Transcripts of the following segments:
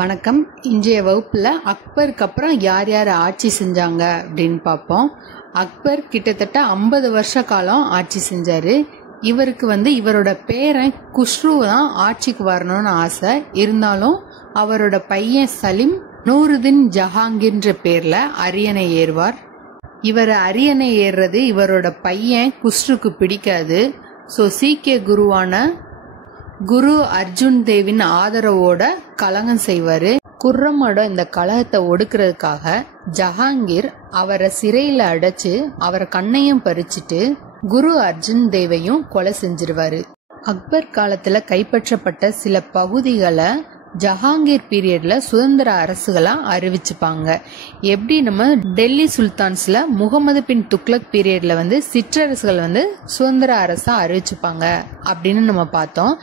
வணக்கம். இன்றைய வகுப்புல அக்பருக்கு அப்புறம் யார் யார் ஆட்சி செஞ்சாங்க அப்படின்னு பார்ப்போம். அக்பர் கிட்டத்தட்ட 50 வருஷ காலம் ஆட்சி செஞ்சாரு. இவருக்கு இவரோட பேரன் குஷ்ரு தான் ஆட்சிக்கு வரணும்னு ஆசை. இருந்தாலும் அவரோட பையன் சலீம் நூருதீன் ஜஹாங்கீர்ன்ற பேர்ல அரியணை ஏறுவார். இவர் அரியணை ஏறுறது இவரோட பையன் குஷ்ருக்கு பிடிக்காது. ஸோ சீக்கிய குருவான குரு அர்ஜுன் தேவின் ஆதரவோட கலகம் செய்வாரு. குர்ரமோட இந்த கலகத்தை ஒடுக்கிறதுக்காக ஜஹாங்கீர் அவரை சிறையில அடைச்சு அவரை கண்ணையும் பறிச்சுட்டு குரு அர்ஜுன் தேவையும் கொலை செஞ்சிருவாரு. அக்பர் காலத்துல கைப்பற்றப்பட்ட சில பகுதிகளை ஜஹாங்கீர் பீரியட்ல சுதந்திர அரசுகளா அறிவிச்சுப்பாங்க. எப்படி நம்ம டெல்லி சுல்தான்ஸ்ல முகமது பின் துக்ளக் பீரியட்ல சிற்றரசுகள் சுதந்திர அரசா அறிவிச்சுப்பாங்க அப்படின்னு நம்ம பார்த்தோம்.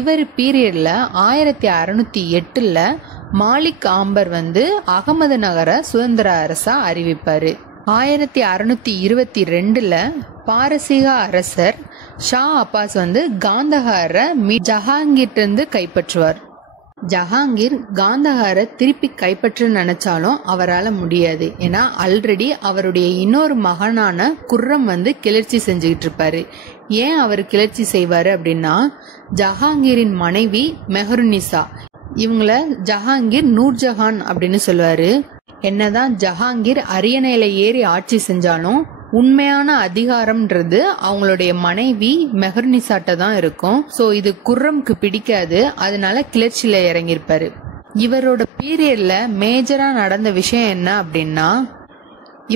இவர் பீரியட்ல 1608 மாலிக் ஆம்பர் அகமது நகர சுதந்திர அரசா அறிவிப்பாரு. 1622 பாரசீக அரசர் ஷா அப்பாஸ் காந்தஹார ஜஹாங்கீர் கைப்பற்றுவார். ஜஹாங்கீர் காந்தஹாரை திருப்பி கைப்பற்ற நினைச்சாலும் அவரால் முடியாது. ஏன்னா ஆல்ரெடி அவருடைய இன்னொரு மகனான குர்ரம் கிளர்ச்சி செஞ்சுக்கிட்டு இருப்பாரு. ஏன் அவர் கிளர்ச்சி செய்வாரு அப்படின்னா, ஜஹாங்கீரின் மனைவி மெஹருநிசா இவங்கள ஜஹாங்கீர் நூர்ஜஹான் அப்படின்னு சொல்லுவாரு. என்னதான் ஜஹாங்கீர் அரியணையில ஏறி ஆட்சி செஞ்சாலும் உண்மையான அதிகாரம்ன்றது அவங்களுடைய மனைவி மெஹருநிசாட்ட தான் இருக்கும். சோ இது குர்ரம்க்கு பிடிக்காது. அதனால கிளர்ச்சியில இறங்கியிருப்பாரு. இவரோட பீரியட்ல மேஜரா நடந்த விஷயம் என்ன அப்படின்னா,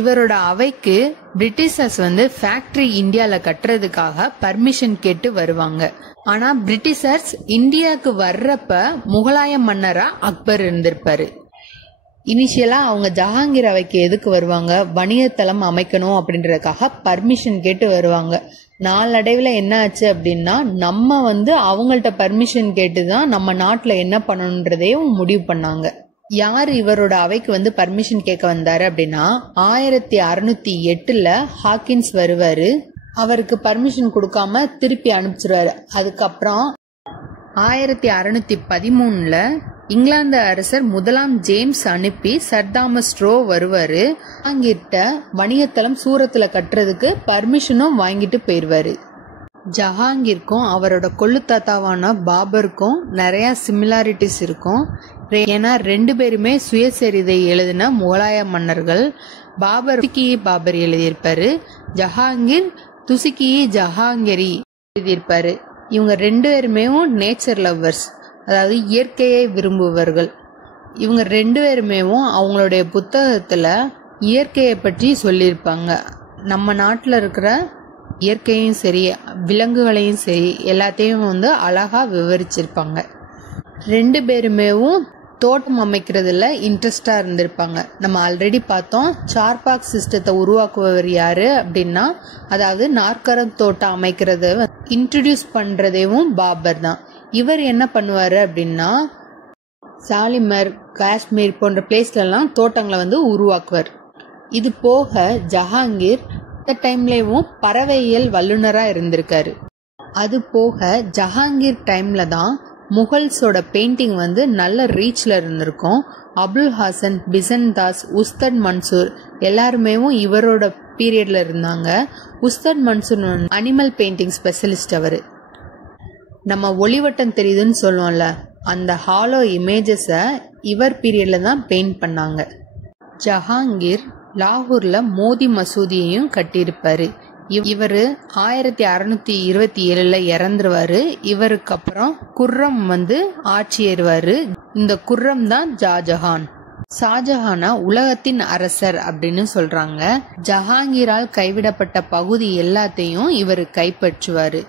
இவரோட அவைக்கு பிரிட்டிஷர்ஸ் ஃபேக்டரி இந்தியால கட்டுறதுக்காக பர்மிஷன் கேட்டு வருவாங்க. ஆனா பிரிட்டிஷர்ஸ் இந்தியாவுக்கு வர்றப்ப முகலாய மன்னரா அக்பர் இருந்திருப்பாரு. இனிஷியலா அவங்க ஜஹாங்கீர் அவைக்கு எதுக்கு வருவாங்க, வணிகத்தளம் அமைக்கணும் அப்படின்றதுக்காக பர்மிஷன் கேட்டு வருவாங்க. நாளடைவுல என்ன ஆச்சு அப்படின்னா, நம்ம அவங்கள்ட்ட பர்மிஷன் கேட்டுதான் நம்ம நாட்டுல என்ன பண்ணணுன்றதையும் முடிவு பண்ணாங்க. யாரு இவரோட அவைக்கு பர்மிஷன் கேட்க வந்தாரு அப்படின்னா, 1608 ஹாக்கின்ஸ் வருவாரு. அவருக்கு பர்மிஷன் கொடுக்காம திருப்பி அனுப்பிச்சிருவாரு. அதுக்கப்புறம் 1613 இங்கிலாந்து அரசர் முதலாம் ஜேம்ஸ் அனுப்பி சர் தாமஸ் ஸ்ட்ரோ வருவாரு. அங்கிட்ட வணிகத்தளம் சூரத்துல கட்டுறதுக்கு பர்மிஷனும் வாங்கிட்டு போயிருவாரு. ஜஹாங்கீருக்கும் அவரோட கொள்ளு தாத்தாவான பாபருக்கும் நிறைய சிமிலாரிட்டிஸ் இருக்கும். ஏன்னா 2 பேருமே சுயசரிதை எழுதின முகலாய மன்னர்கள். பாபர் பாபர் எழுதியிருப்பாரு. ஜஹாங்கீர் துசிகி ஜஹாங்கரி எழுதியிருப்பாரு. இவங்க 2 பேருமே நேச்சர் லவ்வர்ஸ், அதாவது இயற்கையை விரும்புபவர்கள். இவங்க 2 பேருமே அவங்களுடைய புத்தகத்துல இயற்கையை பற்றி சொல்லியிருப்பாங்க. நம்ம நாட்டுல இருக்கிற இயற்கையும் சரி விலங்குகளையும் சரி எல்லாத்தையும் அழகா விவரிச்சிருப்பாங்க. 2 பேருமே தோட்டம் அமைக்கிறதுல இன்ட்ரெஸ்டா இருந்திருப்பாங்க. நம்ம ஆல்ரெடி பார்த்தோம், சார்பாக் சிஸ்டத்தை உருவாக்குபவர் யாரு அப்படின்னா, அதாவது நாற்கரம் தோட்டம் அமைக்கிறத இன்ட்ரடியூஸ் பண்றதேவும் பாபர் தான். இவர் என்ன பண்ணுவாரு அப்படின்னா, சாலிமர் காஷ்மீர் போன்ற பிளேஸ்ல எல்லாம் தோட்டங்களை உருவாக்குவார். இது போக ஜஹாங்கீர் இந்த டைம்லயும் பறவையியல் வல்லுநரா இருந்திருக்காரு. அது போக ஜஹாங்கீர் டைம்ல தான் முகல்ஸோட பெயிண்டிங் நல்ல ரீச்ல இருந்திருக்கும். அபுல் ஹாசன், பிசன்தாஸ், உஸ்தத் மன்சூர் எல்லாருமே இவரோட பீரியட்ல இருந்தாங்க. உஸ்தத் மன்சூர் அனிமல் பெயிண்டிங் ஸ்பெஷலிஸ்ட். அவரு நம்ம ஒளிவட்டம் தெரியுதுன்னு சொல்லுவோம்ல, அந்த ஹாலோ இமேஜஸ இவர் பீரியட்ல தான் பெயிண்ட் பண்ணாங்க. ஜஹாங்கீர் லாகூர்ல மோதி மசூதியையும் கட்டியிருப்பாரு. இவரு 1627 இறந்துருவாரு. இவருக்கு அப்புறம் குர்ரம் ஆட்சி ஏறுவாரு. இந்த குர்ரம் தான் ஷாஜஹான். ஷாஜஹானா உலகத்தின் அரசர் அப்படின்னு சொல்றாங்க. ஜஹாங்கீரால் கைவிடப்பட்ட பகுதி எல்லாத்தையும் இவரு கைப்பற்றுவாரு.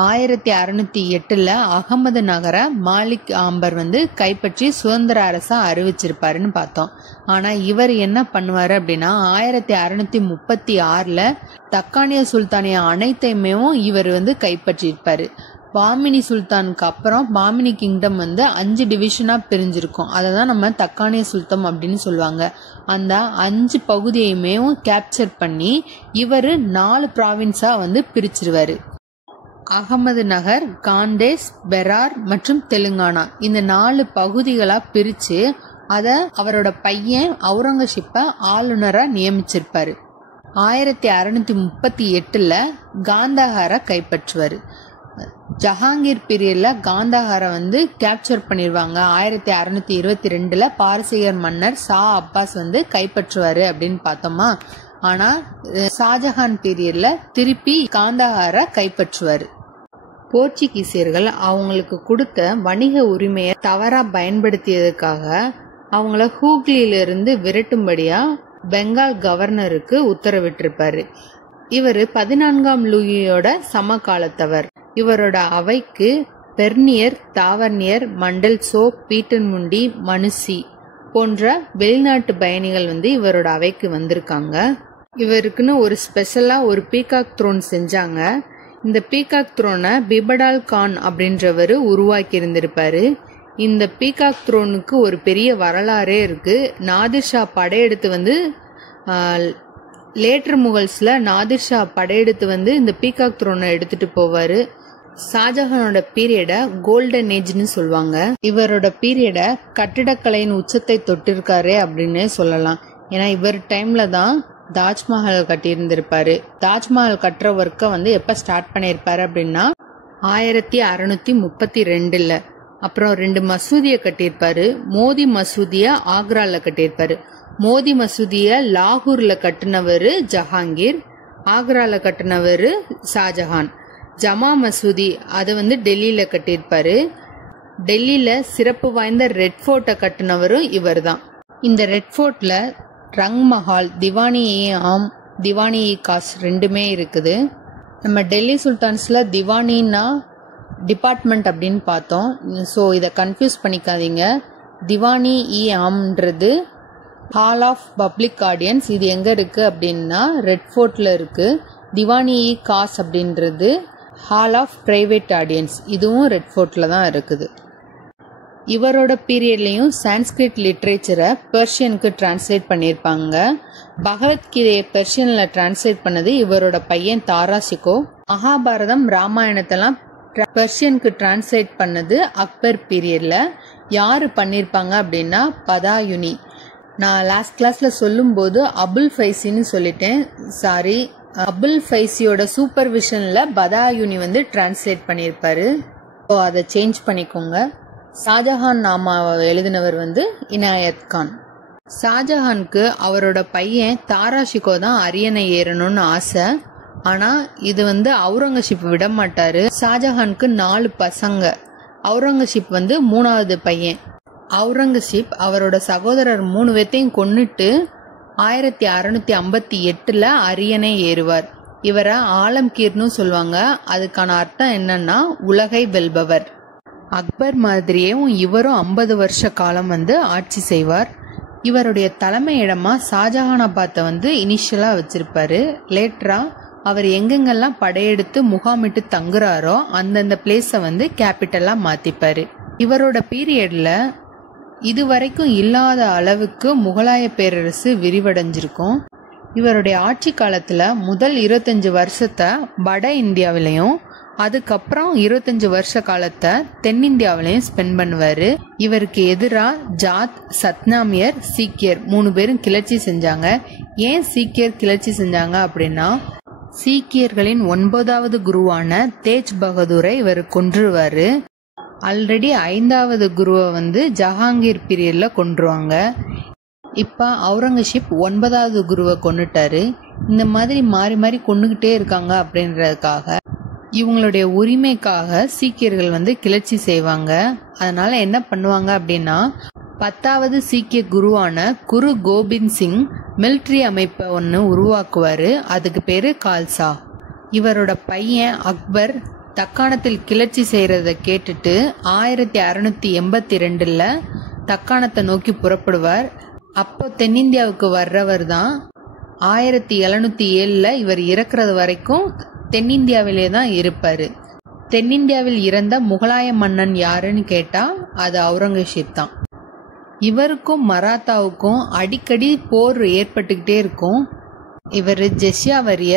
1608 அகமது நகர மாலிக் ஆம்பர் கைப்பற்றி சுதந்திர அரசா அறிவிச்சிருப்பாருன்னு பார்த்தோம். ஆனா இவர் என்ன பண்ணுவாரு அப்படின்னா, 1636 தக்கானிய சுல்தானிய அனைத்தையுமே இவர் கைப்பற்றிருப்பாரு. பாமினி சுல்தானுக்கு அப்புறம் பாமினி கிங்டம் 5 டிவிஷனா பிரிஞ்சிருக்கும். அததான் நம்ம தக்கானிய சுல்தான் அப்படின்னு சொல்லுவாங்க. அந்த 5 பகுதியுமே கேப்சர் பண்ணி இவரு 4 ப்ராவின்ஸா பிரிச்சிருவாரு. அகமது நகர், காந்தேஸ், பெரார் மற்றும் தெலுங்கானா இந்த 4 பகுதிகளா பிரிச்சு அத அவரோட பையன் அவுரங்கசீப்ப ஆளுநரா நியமிச்சிருப்பாரு. 1638ல காந்தஹாரை கைப்பற்றுவாரு. ஜஹாங்கீர் பீரியட்ல காந்தஹாரை கேப்சர் பண்ணிருவாங்க. 1622ல பாரசீகர் மன்னர் ஷா அப்பாஸ் கைப்பற்றுவாரு அப்படின்னு பார்த்தோமா. ஆனா ஷாஜஹான் பீரியட்ல திருப்பி காந்தஹாரை கைப்பற்றுவாரு. போர்ச்சுகீசியர்கள் அவங்களுக்கு கொடுத்த வணிக உரிமையை தவறா பயன்படுத்தியதுக்காக அவங்கள ஹூக்லியிலிருந்து விரட்டும்படியா பெங்கால் கவர்னருக்கு உத்தரவிட்டிருப்பாரு. இவர் 14ஆம் லூயியோட சமகாலத்தவர். இவரோட அவைக்கு பெர்னியர், தாவர்னியர், மண்டல்சோ, பீட்டர்முண்டி, மனுசி போன்ற வெளிநாட்டு பயணிகள் இவரோட அவைக்கு வந்திருக்காங்க. இவருக்குன்னு ஒரு ஸ்பெஷலா ஒரு பீகாக் த்ரோன் செஞ்சாங்க. இந்த பீகாக் த்ரோனை பிபடால் கான் அப்படின்றவரு உருவாக்கி இருந்திருப்பாரு. இந்த பீகாக் த்ரோனுக்கு ஒரு பெரிய வரலாறே இருக்கு. நாதிர்ஷா படையெடுத்து லேட்டர் முகல்ஸ்ல நாதிர்ஷா படையெடுத்து இந்த பீகாக் த்ரோனை எடுத்துட்டு போவாரு. ஷாஜஹானோட பீரியட கோல்டன் ஏஜ்னு சொல்லுவாங்க. இவரோட பீரியட கட்டிடக்கலையின் உச்சத்தை தொட்டிருக்காரு அப்படின்னு சொல்லலாம். ஏன்னா இவர் டைம்ல தான் தாஜ்மஹால் கட்டியிருந்திருப்பாரு. தாஜ்மஹால் கட்டுற ஒர்க்கை எப்ப ஸ்டார்ட் பண்ணிருப்பாரு அப்படின்னா 1632ல. அப்புறம் 2 மசூதியை கட்டியிருப்பாரு. மோதி மசூதிய ஆக்ரால கட்டியிருப்பாரு. மோதி மசூதிய லாகூர்ல கட்டினவரு ஜஹாங்கீர், ஆக்ரால கட்டினவரு ஷாஜஹான். ஜமா மசூதி அது டெல்லியில கட்டியிருப்பாரு. டெல்லியில சிறப்பு வாய்ந்த ரெட் ஃபோர்ட்டை கட்டினவரும் இவர் தான். இந்த ரெட் ஃபோர்ட்ல ரங் மஹால், திவானி இ ஆம், திவானி இ காஸ் ரெண்டுமே இருக்குது. நம்ம டெல்லி சுல்தான்ஸ்ல திவானின்னா டிபார்ட்மெண்ட் அப்படின்னு பார்த்தோம். ஸோ இதை கன்ஃபியூஸ் பண்ணிக்காதீங்க. திவானி இ ஆம்ன்றது ஹால் ஆஃப் பப்ளிக் ஆடியன்ஸ். இது எங்க இருக்கு அப்படின்னா ரெட் ஃபோர்ட்ல இருக்கு. திவானி இ காஸ் அப்படின்றது ஹால் ஆஃப் பிரைவேட் ஆடியன்ஸ். இதுவும் ரெட் ஃபோர்ட்ல தான் இருக்குது. இவரோட பீரியட்லயும் சான்ஸ்கிரிட் லிட்ரேச்சரை பெர்ஷியனுக்கு டிரான்ஸ்லேட் பண்ணியிருப்பாங்க. பகவத்கீதையை பெர்ஷியன்ல டிரான்ஸ்லேட் பண்ணது இவரோட பையன் தாராஷிகோ. மகாபாரதம், ராமாயணத்தெல்லாம் பெர்ஷியனுக்கு டிரான்ஸ்லேட் பண்ணது அக்பர் பீரியட்ல. யாரு பண்ணிருப்பாங்க அப்படின்னா பதாயுனி. நான் லாஸ்ட் கிளாஸ்ல சொல்லும் போது அபுல் ஃபைசின்னு சொல்லிட்டேன், சாரி. அபுல் ஃபைசியோட சூப்பர்விஷன்ல பதாயுனி டிரான்ஸ்லேட் பண்ணியிருப்பாரு. அதை சேஞ்ச் பண்ணிக்கோங்க. ஷாஜஹான் நாமாவை எழுதினவர் இனாயத் கான். ஷாஜஹானுக்கு அவரோட பையன் தாராஷிகோ தான் அரியணை ஏறணும்னு ஆசை. ஆனா இது அவுரங்கசீப் விட மாட்டாரு. ஷாஜஹானுக்கு 4 பசங்க. அவுரங்கசீப் 3வது பையன். அவுரங்கசீப் அவரோட சகோதரர் 3 பேத்தையும் கொன்னுட்டு 1658ல அரியணை ஏறுவார். இவரை ஆலம்கீர்னு சொல்லுவாங்க. அதுக்கான அர்த்தம் என்னன்னா உலகை வெல்பவர். அக்பர் மாதிரியே இவரும் 50 வருஷ காலம் ஆட்சி செய்வார். இவருடைய தலைமையிடமா ஷாஜஹானாபாத்தை இனிஷியலா வச்சிருப்பாரு. லேட்டரா அவர் எங்கெங்கெல்லாம் படையெடுத்து முகாமிட்டு தங்குறாரோ அந்தந்த பிளேஸை கேபிட்டலா மாத்திப்பாரு. இவரோட பீரியட்ல இதுவரைக்கும் இல்லாத அளவுக்கு முகலாய பேரரசு விரிவடைஞ்சிருக்கும். இவருடைய ஆட்சி காலத்துல முதல் 25 வருஷத்தை வட இந்தியாவிலையும் அதுக்கப்புறம் 25 வருஷ காலத்தை தென்னிந்தியாவிலையும் ஸ்பெண்ட் பண்ணுவாரு. இவருக்கு எதிரா ஜாத், சத்னாமியர், சீக்கியர் 3 பேரும் கிளர்ச்சி செஞ்சாங்க. ஏன் சீக்கியர் கிளர்ச்சி செஞ்சாங்க அப்படின்னா சீக்கியர்களின் 9வது குருவான தேஜ் பகதூரை இவர் கொன்றுவாரு. ஆல்ரெடி 5வது குருவை ஜஹாங்கீர் பீரியட்ல கொன்றுவாங்க. இப்ப அவுரங்கசீப் 9வது குருவை கொன்னுட்டாரு. இந்த மாதிரி மாறி மாறி கொன்னுகிட்டே இருக்காங்க அப்படின்றதுக்காக இவங்களுடைய உரிமைக்காக சீக்கியர்கள் கிளர்ச்சி செய்வாங்க. அதனால என்ன பண்ணுவாங்க அப்படின்னா 10வது சீக்கிய குருவான குரு கோபிந்த் சிங் மிலிட்ரி அமைப்பை ஒன்று உருவாக்குவாரு. அதுக்கு பேரு கால்சா. இவரோட பையன் அக்பர் தக்காணத்தில் கிளர்ச்சி செய்யறத கேட்டுட்டு 1682ல தக்காணத்தை நோக்கி புறப்படுவார். அப்போ தென்னிந்தியாவுக்கு வர்றவர் தான் 1707ல இவர் இறக்குறது வரைக்கும் தென்னிந்தியாவிலே தான் இருப்பாரு. தென்னிந்தியாவில் இறந்த முகலாய மன்னன் யாருன்னு கேட்டா அது அவுரங்கசீப் தான். இவருக்கும் மராத்தாவுக்கும் அடிக்கடி போர் ஏற்பட்டுக்கிட்டே இருக்கும். இவர் ஜெஸ்யா வரிய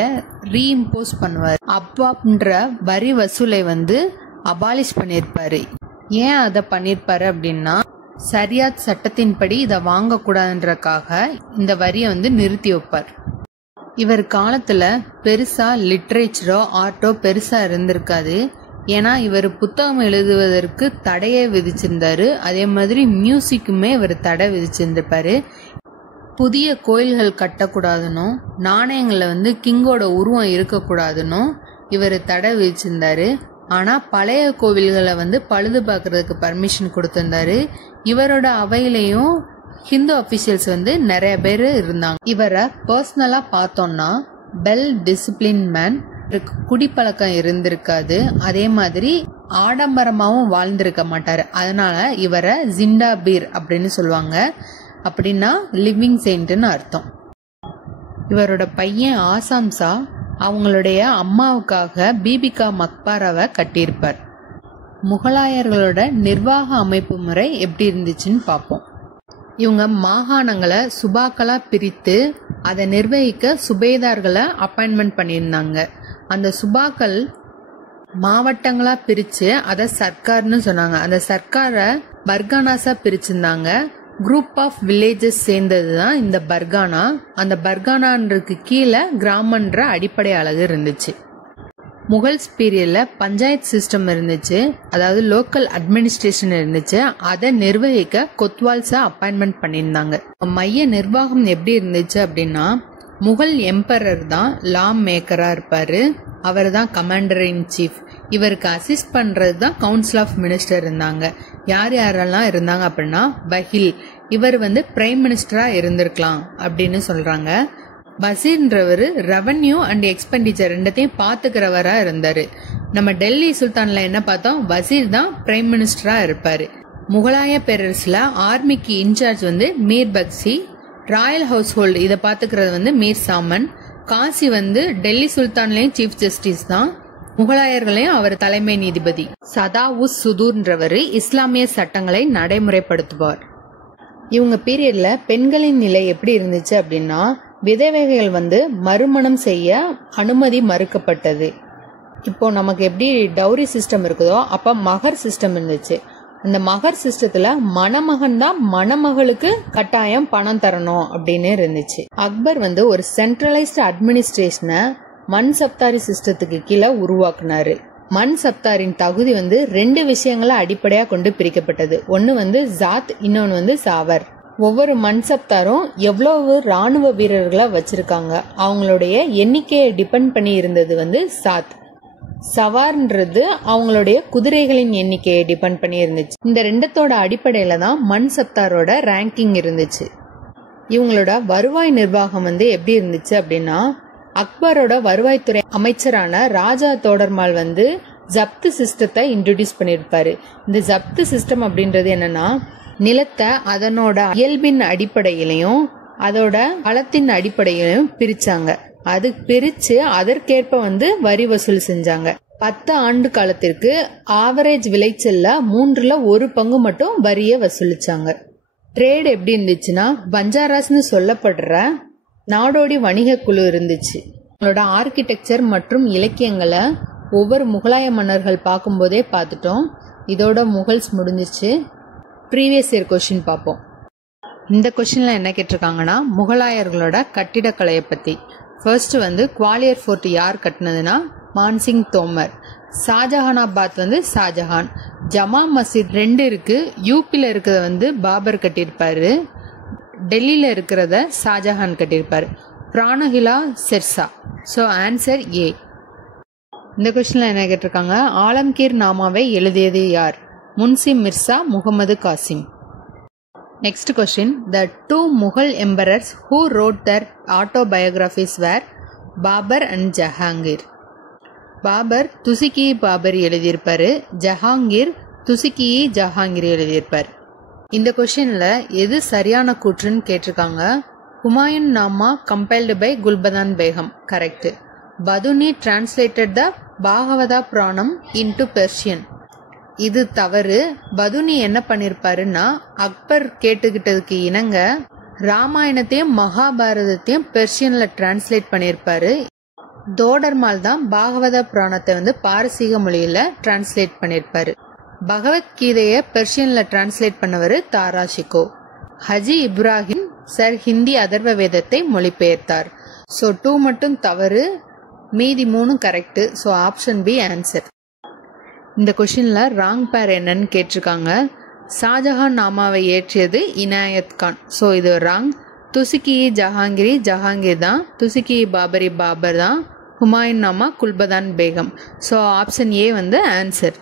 ரீஇம்போஸ் பண்ணுவார். அப்பாப்ன்ற வரி வசூலை அபாலிஷ் பண்ணியிருப்பாரு. ஏன் அதை பண்ணியிருப்பாரு அப்படின்னா, சரியாத் சட்டத்தின்படி இதை வாங்கக்கூடாதுன்றக்காக இந்த வரியை நிறுத்தி வைப்பார். இவர் காலத்துல பெருசா லிட்ரேச்சரோ ஆர்ட்டோ பெருசா இருந்திருக்காது. ஏன்னா இவர் புத்தகம் எழுதுவதற்கு தடையை விதிச்சிருந்தாரு. அதே மாதிரி மியூசிக்குமே இவர் தடை விதிச்சிருந்திருப்பாரு. புதிய கோயில்கள் கட்டக்கூடாதுன்னும் நாணயங்கள்ல கிங்கோட உருவம் இருக்கக்கூடாதுன்னும் இவர் தடை விதிச்சிருந்தாரு. ஆனா பழைய கோவில்களை பழுது பார்க்கறதுக்கு பர்மிஷன் கொடுத்திருந்தாரு. இவரோட அவையிலையும் ஹிந்து அபிஷியல்ஸ் நிறைய பேர் இருந்தாங்க. இவரை பர்சனலா பார்த்தோம்னா வெல் டிசிப்ளின் மேன். குடிப்பழக்கம் இருந்திருக்காது. அதே மாதிரி ஆடம்பரமாவும் வாழ்ந்திருக்க மாட்டாரு. அதனால இவரை ஜிண்டாபீர் அப்படின்னு சொல்லுவாங்க. அப்படின்னா லிவிங் செயின்ட்னு அர்த்தம். இவரோட பையன் ஆசாம் ஷா அவங்களுடைய அம்மாவுக்காக பீபிகா மக்பாராவை கட்டியிருப்பார். முகலாயர்களோட நிர்வாக அமைப்பு முறை எப்படி இருந்துச்சுன்னு பார்ப்போம். இவங்க மாகாணங்களை சுபாக்களா பிரித்து அதை நிர்வகிக்க சுபேதார்களை அப்பாயின்மெண்ட் பண்ணியிருந்தாங்க. அந்த சுபாக்கள் மாவட்டங்களா பிரிச்சு அதை சர்க்கார்னு சொன்னாங்க. அந்த சர்க்காரை பர்கானாஸா பிரிச்சிருந்தாங்க. குரூப் ஆஃப் வில்லேஜஸ் சேர்ந்ததுதான் இந்த பர்கானா. அந்த பர்கானான்றதுக்கு கீழே கிராமன்ற அடிப்படை அலகு இருந்துச்சு. முகல்ஸ் பீரியட்ல பஞ்சாயத்து சிஸ்டம் இருந்துச்சு. அதாவது லோக்கல் அட்மினிஸ்ட்ரேஷன் இருந்துச்சு. அதை நிர்வகிக்க கொத்வால்ஸை அப்பாயின்மெண்ட் பண்ணியிருந்தாங்க. மைய நிர்வாகம் எப்படி இருந்துச்சு அப்படின்னா, முகல் எம்பரர் தான் லா மேக்கரா இருப்பாரு. அவர் தான் கமாண்டர் இன் சீஃப். இவருக்கு அசிஸ்ட் பண்றது தான் கவுன்சில் ஆஃப் மினிஸ்டர் இருந்தாங்க. யார் யாரெல்லாம் இருந்தாங்க அப்படின்னா, பஹில் இவர் பிரைம் மினிஸ்டரா இருந்திருக்கலாம் அப்படின்னு சொல்றாங்க. வசீர்ன்றவர் ரெவன்யூ அண்ட் எக்ஸ்பெண்டிச்சர் ரெண்டத்தையும் பாத்துக்கிறவரா இருந்தாரு. நம்ம டெல்லி சுல்தான்ல என்ன பார்த்தோம், வசீர் தான் பிரைம் மினிஸ்டரா இருப்பாரு. முகலாய பேரரசுல ஆர்மிக்கு incharge Mir Bakshi. Royal household இதை பாத்துக்கிறது மீர் சாமன். காசி டெல்லி சுல்தான்லயும் சீஃப் ஜஸ்டிஸ் தான். முகலாயர்களையும் அவர் தலைமை நீதிபதி. சதா உஸ் சுதூர்ன்றவர் இஸ்லாமிய சட்டங்களை நடைமுறைப்படுத்துவார். இவங்க பீரியட்ல பெண்களின் நிலை எப்படி இருந்துச்சு அப்படின்னா, விதவைகள் மறுமணம் செய்ய அனுமதி மறுக்கப்பட்டது. இப்போ நமக்கு எப்படி டவுரி சிஸ்டம் இருக்குதோ அப்ப மகர் சிஸ்டம் இருந்துச்சு. அந்த மகர் சிஸ்டத்துல மணமகன் தான் மணமகளுக்கு கட்டாயம் பணம் தரணும் அப்படின்னு இருந்துச்சு. அக்பர் ஒரு சென்ட்ரலைஸ்ட் அட்மினிஸ்ட்ரேஷனை மன் சப்தாரி சிஸ்டத்துக்கு கீழே உருவாக்குனாரு. மன் சப்தாரின் தகுதி 2 விஷயங்களை அடிப்படையா கொண்டு பிரிக்கப்பட்டது. ஒன்னு ஜாத், இன்னொன்னு சாவர். ஒவ்வொரு மன்சப்தாரும் எவ்வளவு ராணுவ வீரர்களை வச்சிருக்காங்க, அவங்களுடைய எண்ணிக்கையை டிபெண்ட் பண்ணி இருந்தது சாத். சவார்ன்றது அவங்களுடைய குதிரைகளின் எண்ணிக்கையை டிபெண்ட் பண்ணி இருந்துச்சு. இந்த ரெண்டத்தோட அடிப்படையில தான் மன் சப்தாரோட ரேங்கிங் இருந்துச்சு. இவங்களோட வருவாய் நிர்வாகம் எப்படி இருந்துச்சு அப்படின்னா, அக்பரோட வருவாய்த்துறை அமைச்சரான ராஜா தோடர்மால் ஜப்து சிஸ்டத்தை இன்ட்ரோடியூஸ் பண்ணிருப்பாரு. இந்த ஜப்து சிஸ்டம் அப்படின்றது என்னன்னா, நிலத்தை அதனோட இயல்பின் அடிப்படையிலையும் அதோட களத்தின் அடிப்படையிலையும் பிரிச்சாங்க. அது பிரிச்சு அதற்கேற்ப வரி வசூல் செஞ்சாங்க. 10 ஆண்டு காலத்திற்கு ஆவரேஜ் விளைச்சல்ல 1/3 பங்கு மட்டும் வரிய வசூலிச்சாங்க. ட்ரேட் எப்படி இருந்துச்சுன்னா, பஞ்சாராஸ்னு சொல்லப்படுற நாடோடி வணிக குழு இருந்துச்சு. அவங்களோட ஆர்கிடெக்சர் மற்றும் இலக்கியங்களை ஒவ்வொரு முகலாய மன்னர்கள் பார்க்கும்போதே பார்த்துட்டோம். இதோட முகல்ஸ் முடிஞ்சிச்சு. ப்ரீவியஸ் இயர் கொஸ்டின் பார்ப்போம். இந்த கொஸ்டின்ல என்ன கேட்டிருக்காங்கன்னா, முகலாயர்களோட கட்டிடக்கலையை பத்தி. ஃபர்ஸ்ட் குவாலியர் ஃபோர்ட் யார் கட்டினதுன்னா, மான்சிங் தோமர். ஷாஜஹானாபாத் ஷாஜஹான். ஜமா மஸ்ஜித் 2 இருக்கு. யூபில இருக்கிறத பாபர் கட்டியிருப்பாரு. டெல்லியில இருக்கிறத ஷாஜஹான் கட்டியிருப்பாரு. பிராணஹிலா ஷெர்ஷா. So answer A. இந்த கொஸ்டின்ல என்ன கேட்டிருக்காங்க, ஆலம்கீர் நாமாவை எழுதியது யார்? Munshi Mirza Muhammad Kasim. Next question, the 2 Mughal emperors who wrote their autobiographies were Babur and Jahangir. Babur துசிகி பாபர் எழுதியிருப்பாரு. ஜஹாங்கீர் துசிகி ஜஹாங்கீர் எழுதியிருப்பார். இந்த கொஸ்டின்ல எது சரியான கூற்றுன்னு கேட்டிருக்காங்க. Humayun Nama compiled by Gulbadan Begum. Correct. Badauni translated the Bhagavata Purana into Persian. இது தவறு. பதுனி என்ன பண்ணிருப்பாருன்னா, அக்பர் கேட்டுக்கிட்டதுக்கு இணங்க ராமாயணத்தையும் மகாபாரதத்தையும் பெர்ஷியன்ல டிரான்ஸ்லேட் பண்ணியிருப்பாரு. தோடர்மால் தான் பாகவத புராணத்தை பாரசீக மொழியில டிரான்ஸ்லேட் பண்ணியிருப்பாரு. பகவத்கீதையை பெர்ஷியன்ல டிரான்ஸ்லேட் பண்ணவர் தாரா ஷிகோ. ஹஜி இப்ராஹிம் சர் ஹிந்தி அதர்வ வேதத்தை மொழிபெயர்த்தார். ஸோ 2 மட்டும் தவறு, மீதி 3 correct. So option B answer. இந்த கொஷின்ல ராங் பேர் என்னன்னு கேட்டிருக்காங்க. ஷாஜஹான் நாமாவை ஏற்றியது இனாயத் கான். ஸோ இது ராங். துசிகி ஜஹாங்கிரி ஜஹாங்கீர் தான், துசிகி பாபரி பாபர் தான், Humayun Nama Gulbadan Begum. So option A answer.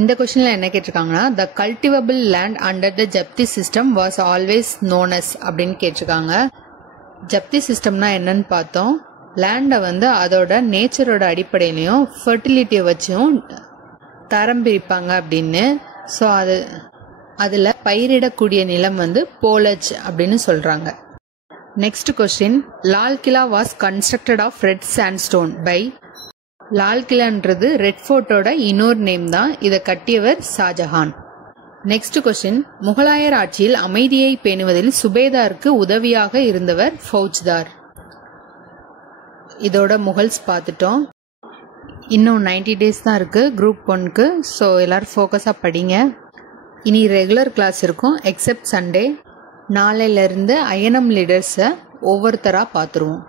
இந்த கொஸ்டின்ல என்ன கேட்டிருக்காங்கன்னா, the cultivable land under the Zabti system was always known as அப்படின்னு கேட்டிருக்காங்க. ஜப்தி சிஸ்டம்னா என்னன்னு பார்த்தோம். லேண்டை அதோட நேச்சரோட அடிப்படையிலையும் ஃபர்டிலிட்டியை வச்சும் தரம் பிரிப்பாங்க அப்படின்னு. ஸோ அதில் பயிரிடக்கூடிய நிலம் போலஜ் அப்படின்னு சொல்றாங்க. Next question, Lal Qila was constructed of red sandstone by. Lal கிலான்றது ரெட் ஃபோர்ட்டோட இன்னொரு நேம் தான். இதை கட்டியவர் ஷாஜஹான். நெக்ஸ்ட் கொஸ்டின், முகலாயர் ஆட்சியில் அமைதியை பேணுவதில் சுபேதாருக்கு உதவியாக இருந்தவர் ஃபௌஜ்தார். இதோட முகல்ஸ் பார்த்துட்டோம். இன்னும் 90 டேஸ் தான் இருக்கு குரூப் 1க்கு. ஸோ எல்லாரும் ஃபோக்கஸாக படிங்க. இனி ரெகுலர் கிளாஸ் இருக்கும் எக்ஸப்ட் சண்டே. நாளையிலிருந்து ஐஎன்எம் லீடர்ஸை ஒவ்வொருத்தராக பார்த்துருவோம்.